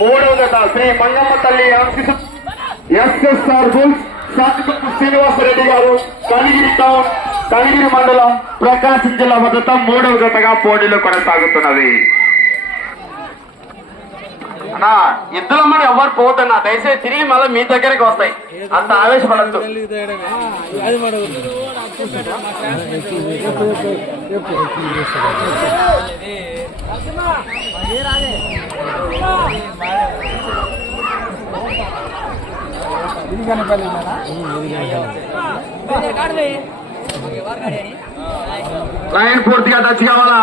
మూడవ జత శ్రీ మంగమ్మ తల్లి ఎస్ఎస్ఆర్ బుల్స్ సాటిపల్లి శ్రీనివాసరెడ్డి గారు కలిగిరి టౌన్ కలిగిరి మండలం ప్రకాశం జిల్లా వద్ద మూడవ జతగా పోటీలో కొనసాగుతున్నది. అన్నా ఇద్దరు మరి ఎవరు పోతున్నా దయచేసి తిరిగి మళ్ళీ మీ దగ్గరికి వస్తాయి. అంత ఆవేశపడద్దు. లైన్ పూర్తిగా టచ్ కావాలా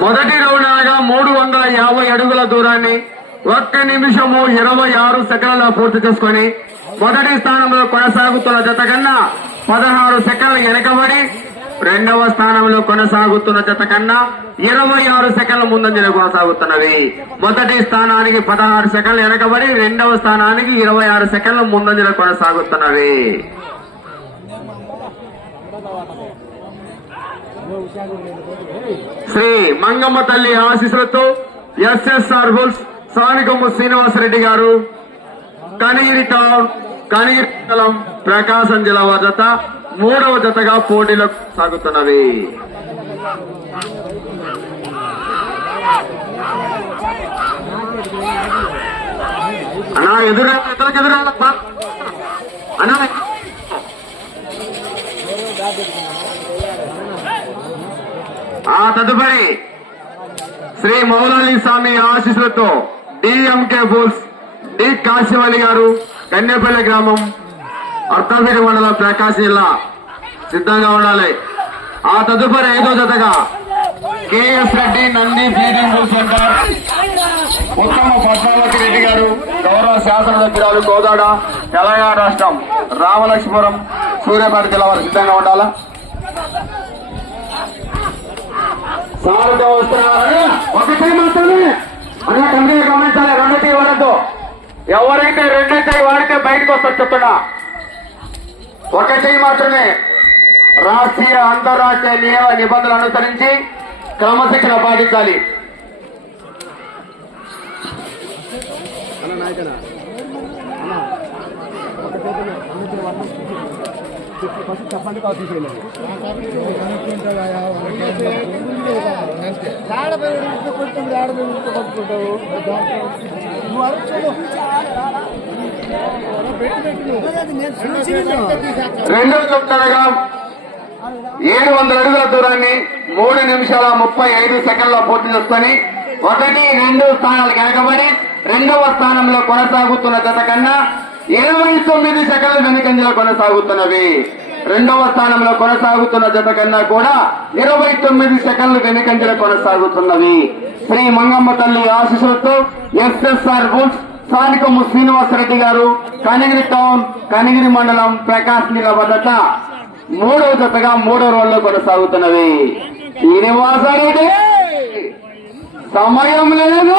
మొదటి రౌండ్ అనగా మూడు వందల యాభై అడుగుల దూరాన్ని ఒక్క నిమిషము ఇరవై ఆరు సెకండ్ల పూర్తి చేసుకొని మొదటి స్థానంలో కొనసాగుతున్న జత కన్నా పదహారు సెకండ్లు వెనకబడి రెండవ స్థానంలో కొనసాగుతున్న జత కన్నా ఇరవై ఆరు సెకండ్ల ముందంజలో కొనసాగుతున్నవి మొదటి స్థానానికి పదహారు సెకండ్లు వెనకబడి రెండవ స్థానానికి ఇరవై ఆరు సెకండ్ల ముందంజలో కొనసాగుతున్నవి శ్రీ మంగమ్మ తల్లి ఆశీస్సులతో ఎస్ఎస్ఆర్ హుల్స్ సానికొమ్మ శ్రీనివాసరెడ్డి గారు కనిగిరి టౌన్ కనిగిరి మండలం ప్రకాశం జిల్లా జత మూడవ జతగా పోటీలో సాగుతున్నవి అన్నా ఎదురు ఇతరులకు అన్నా ఆ తదుపరి శ్రీ మౌలాలి స్వామి ఆశీస్సులతో డిఎంకే ఫుల్స్ డి కాశీవలి గారు కన్యపల్లి గ్రామం అర్థమిడి మండలం ప్రకాశం జిల్లా సిద్ధంగా ఉండాలి. ఆ తదుపరి ఐదో జతగా KS Reddy Nandi feeding centre ఉత్తమ పద్మావతి రెడ్డి గారు గౌరవ శాసనసభ్యురాలు గోదాడ తెలంగాణ రాష్ట్రం రామలక్ష్మపురం సూర్యాపేట జిల్లా వారు సిద్ధంగా ఉండాలా? సారుగా వస్తున్నారని ఒకటే మాత్రమే. అన్న తండ్రి గమనించాలి రెండటి ఇవ్వడంతో ఎవరైతే రెండైతే వాడితే బయటకు వస్తారు చెప్తున్నా. ఒకటి మాత్రమే. రాష్ట్రీయ అంతర్రాష్ట్రీయ నియమ నిబంధనలు అనుసరించి క్రమశిక్షణ పాటించాలి. చెప్పండి కాఫీ చేయలేదు రెండవ చెప్తుండగా ఏడు వందల అడుగుల దూరాన్ని మూడు నిమిషాల ముప్పై ఐదు సెకండ్ల పూర్తి చేసుకొని ఒకటి రెండు స్థానాలు కనకబడి రెండవ స్థానంలో కొనసాగుతున్న జత కన్నా ఇరవై తొమ్మిది సెకండ్ల వెనుకంజలో కొనసాగుతున్నవి. రెండవ స్థానంలో కొనసాగుతున్న జత కన్నా కూడా ఇరవై తొమ్మిది సెకండ్లు వెనుకంజలో కొనసాగుతున్నవి. శ్రీ మంగమ్మ తల్లి ఆశీస్సులతో ఎస్ఎస్ఆర్ బుల్స్ స్థానికము శ్రీనివాసరెడ్డి గారు కనిగిరి టౌన్ కనిగిరి మండలం ప్రకాశ్ నీల వద్ద మూడవ జతగా మూడో రోజుల్లో కొనసాగుతున్నవి. శ్రీనివాసరెడ్డి సమయం లేదు.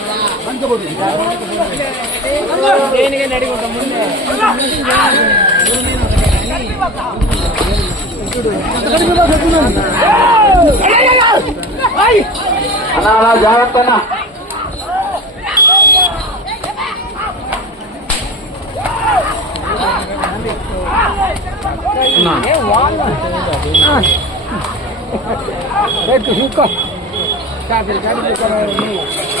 అన్న అలా జాగ్రత్త అన్న ఇంకో కాఫీ మూడో రౌండ్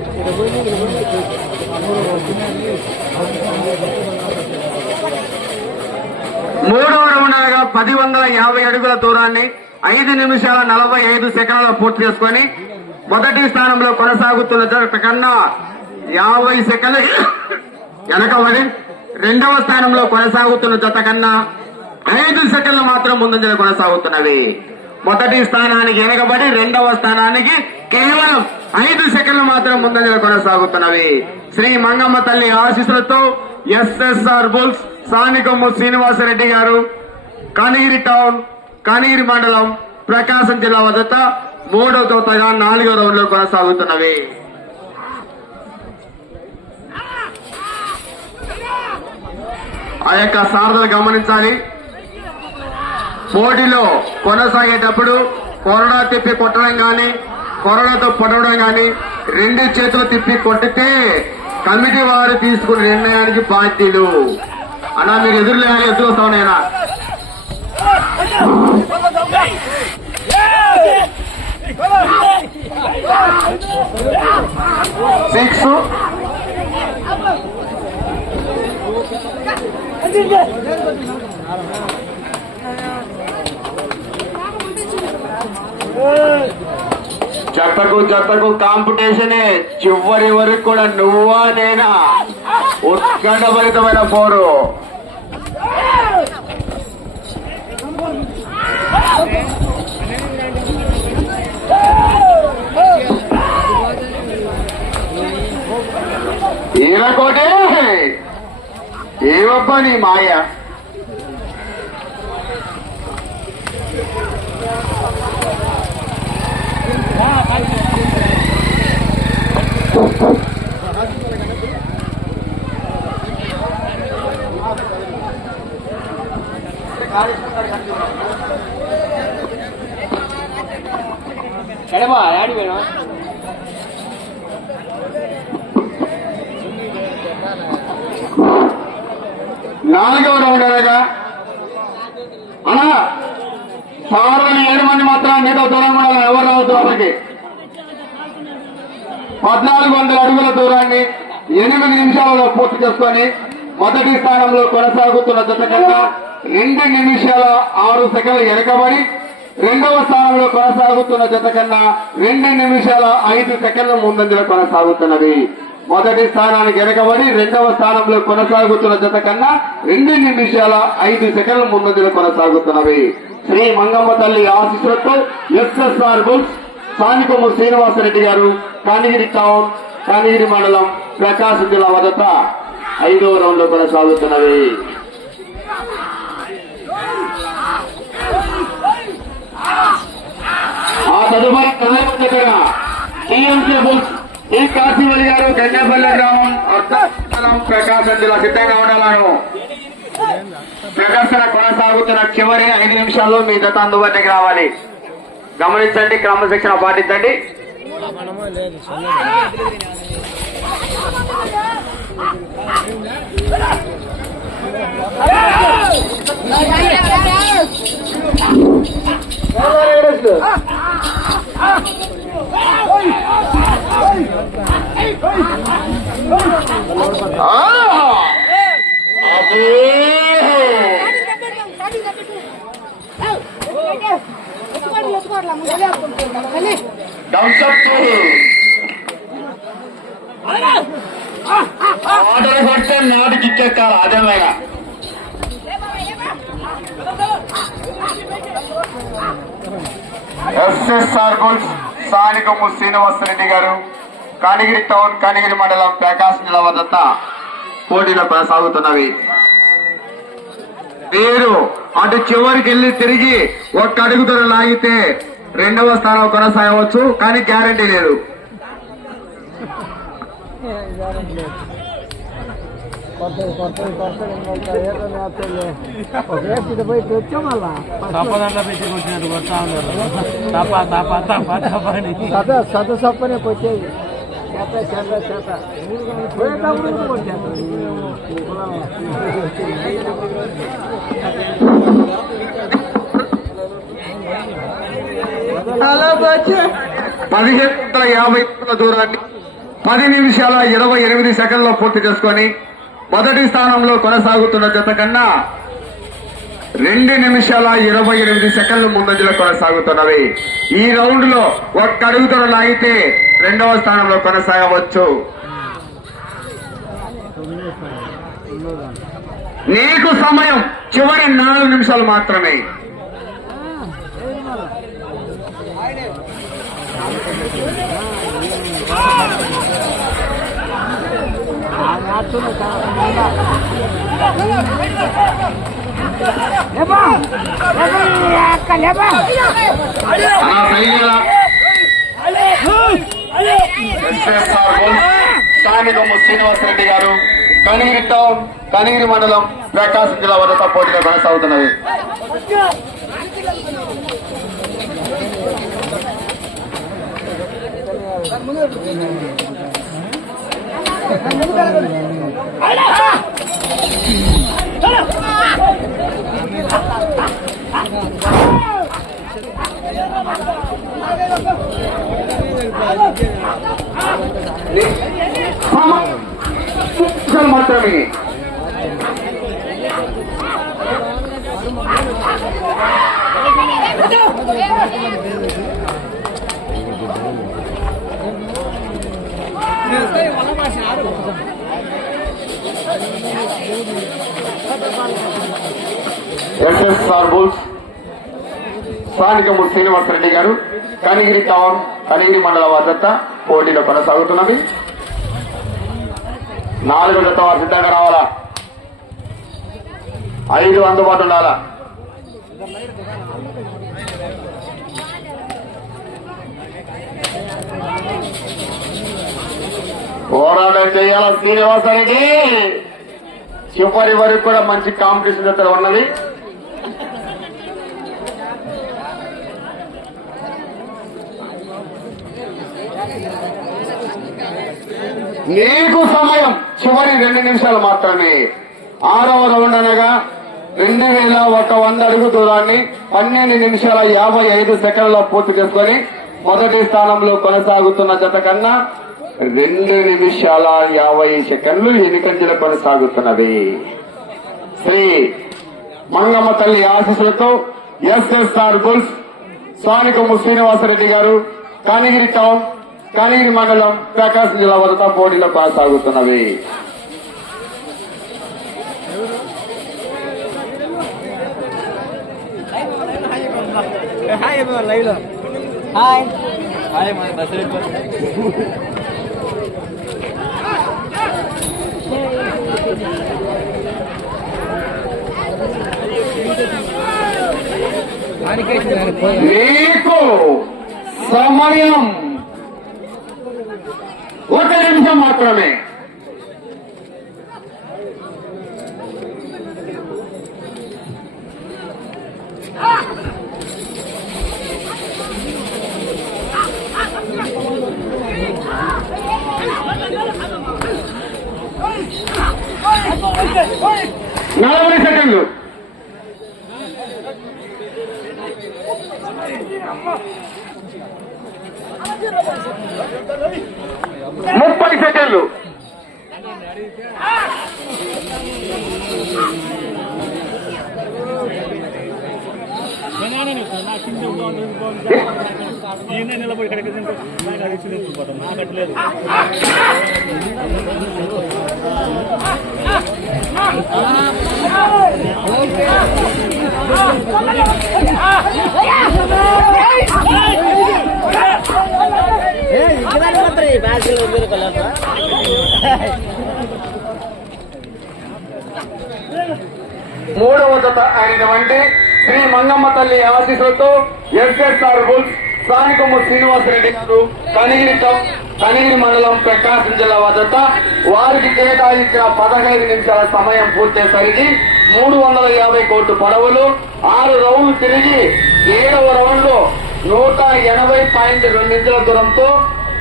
ప్రకాశం జిల్లా మూడవ పది వందల యాభై అడుగుల దూరాన్ని ఐదు నిమిషాల నలభై ఐదు సెకండ్లలో పూర్తి చేసుకొని మొదటి స్థానంలో కొనసాగుతున్న జట్టు కన్నా యాభై సెకండ్లు వెనకబడి రెండవ స్థానంలో కొనసాగుతున్న జత కన్నా ఐదు సెకండ్లు మాత్రం ముందంజలు కొనసాగుతున్నవి. మొదటి స్థానానికి వెనకబడి రెండవ స్థానానికి కేవలం ఐదు సెకండ్లు మాత్రం ముందంజలు కొనసాగుతున్నవి. శ్రీ మంగమ్మ తల్లి ఆశీస్సులతో ఎస్ఎస్ఆర్ బుల్స్ సానికొమ్ము శ్రీనివాసరెడ్డి గారు కనిగిరి టౌన్ కనిగిరి మండలం ప్రకాశం జిల్లా వద్ద మూడో తోతగా నాలుగో రౌండ్లో కొనసాగుతున్నవి. ఆ యొక్క సారథలు గమనించాలి. పోటీలో కొనసాగేటప్పుడు కొరడా తిప్పి కొట్టడం కానీ కొరలతో పడవడం గాని రెండు చేతులు తిప్పి కొట్టితే కమిటీ వారు తీసుకున్న నిర్ణయానికి బాధ్యులు. అన్నా మీరు ఎదురు ఎదురు వస్తావు నేను సిక్స్. జతకు జతకు కాంపిటీషనే చివరి వరకు కూడా నువ్వా నేనా? ఉత్కంఠభరితమైన పోరు. ఈరకోటే ఏవబ్బా నీ మాయ? ఎడమా? యాడి వేణు నాలుగవ రౌండ్ అనగా అనా సార్లని ఏడు మంది మాత్రం మీతో దూరం ఎవరు రావద్దు వాళ్ళకి? పద్నాలుగు వందల అడుగుల దూరాన్ని ఎనిమిది నిమిషాలలో పూర్తి చేసుకొని మొదటి స్థానంలో కొనసాగుతున్న జత కన్నా రెండు నిమిషాల ఆరు సెకండ్లు వెనకబడి రెండవ స్థానంలో కొనసాగుతున్న జత కన్నా రెండు నిమిషాల ఐదు సెకండ్ల ముందంజలో కొనసాగుతున్నది. మొదటి స్థానానికి వెనకబడి రెండవ స్థానంలో కొనసాగుతున్న జత కన్నా రెండు నిమిషాల ఐదు సెకండ్ల ముందంజలో కొనసాగుతున్నవి. శ్రీ మంగమ్మ తల్లి ఆశీస్సులతో ఎస్ఎస్ఆర్ బుల్స్ సానికొమ్మ శ్రీనివాసరెడ్డి గారు కానిగిరి టౌన్ కానిగిరి మండలం ప్రకాశం జిల్లా వద్ద ఐదవ రౌండ్లో కొనసాగుతున్నవి. ఆ తదుపరి నాలుగు టీఎంసీ ఈ కాశీవల్లి గారు గంగపల్లి గ్రామం అర్థం ప్రకాశం జిల్లా సిద్ధంగా ఉండాలను. ప్రదర్శన కొనసాగుతున్న చివరి ఐదు నిమిషాల్లో మీ జత అందుబాటులోకి రావాలి. గమనించండి క్రమశిక్షణ పాటించండి. ఆటలు అదే! Thumbs up to నాటి కిక్కెక్కాలి అదేమైనా ఎస్ఎస్ఆర్ బుల్స్ స్థానికము శ్రీనివాసరెడ్డి గారు కానిగిరి టౌన్ కానిగిరి మండలం ప్రకాశం జిల్లా వద్ద పోటీలో కొనసాగుతున్నవి. మీరు అటు చివరికి వెళ్ళి తిరిగి ఒక్క అడుగు దూరం లాగితే రెండవ స్థానం కొనసాగవచ్చు కానీ గ్యారంటీ లేదు. ఇది పోయి కొట్టేది. పదిహేను వందల యాభై అడుగుల దూరాన్ని పది నిమిషాల ఇరవై ఎనిమిది సెకండ్లో పూర్తి చేసుకొని మొదటి స్థానంలో కొనసాగుతున్న జత కన్నా రెండు నిమిషాల ఇరవై ఎనిమిది సెకండ్ల ముందంజలో కొనసాగుతున్నవి. ఈ రౌండ్లో ఒక్క అడుగుతో లాగితే రెండవ స్థానంలో కొనసాగవచ్చు. నీకు సమయం చివరి నాలుగు నిమిషాలు మాత్రమే. స్థానిక శ్రీనివాసరెడ్డి గారు కనిగిరి టౌన్ కనిగిరి మండలం ప్రకాశం జిల్లా వద్ద పోటీగా కొనసాగుతున్నది. నిమిషాలు మాత్రమే ఎస్ఎస్ఆర్ బుల్స్. స్థానికము శ్రీనివాసరెడ్డి గారు కనిగిరి టౌన్ కనిగిరి మండల వద్ద పోటీలో కొనసాగుతున్నది. నాలుగు జత వారు సిద్ధంగా రావాలా? ఐదు అందుబాటు ఉండాలా? పోరాటం చేయాల శ్రీనివాసరెడ్డి చివరి వరకు కూడా మంచి కాంపిటీషన్ జత ఉన్నది. నీకు సమయం. చివరి రెండు నిమిషాలు మాత్రమే. ఆరవ రౌండ్ అనగా రెండు వేల ఒక వంద అడుగు దూరాన్ని పన్నెండు నిమిషాల యాభై ఐదు సెకండ్లో పూర్తి చేసుకొని మొదటి స్థానంలో కొనసాగుతున్న జత కన్నా రెండు నిమిషాల యాభై సెకండ్లు ఎన్నికంచెలు కొనసాగుతున్నవి. శ్రీ మంగమ్మ తల్లి ఆశీస్సులతో ఎస్ఎస్ఆర్ బుల్స్ స్థానికము శ్రీనివాసరెడ్డి గారు కానిగిరి టౌన్ కానిగిరి మండలం ప్రకాశం జిల్లా వద్ద పోటీలో కొనసాగుతున్నవి హాయ్ హాయ్. మన బస్సు నీకు సమయం ఒక నిమిషం మాత్రమే నలభై సెకండ్లు ముప్పై సెకండ్లు నిలబడి ఇక్కడికి నాకట్లేదు మూడవ జత అయినటువంటి శ్రీ మంగమ్మ తల్లి ఆశీస్సులతో ఎస్ఎస్ఆర్ బుల్స్ స్థానికము శ్రీనివాసరెడ్డి గారు కనిగిరి కనిగిరి మండలం ప్రకాశం జిల్లా వద్ద వారికి కేటాయించిన పదహైదు నిమిషాల సమయం పూర్తయ్యేసరికి మూడు వందల యాభై కోట్లు పడవలు. ఆరు రౌండ్లు తిరిగి ఏడవ రౌండ్లో నూట ఎనభై పాయింట్ రెండించుల దూరంతో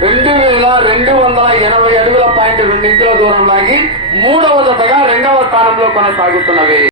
రెండు వేల రెండు వందల ఎనభై అడుగుల పాయింట్ రెండించుల దూరం లాగి మూడవ జతగా రెండవ స్థానంలో కొనసాగుతున్నవి.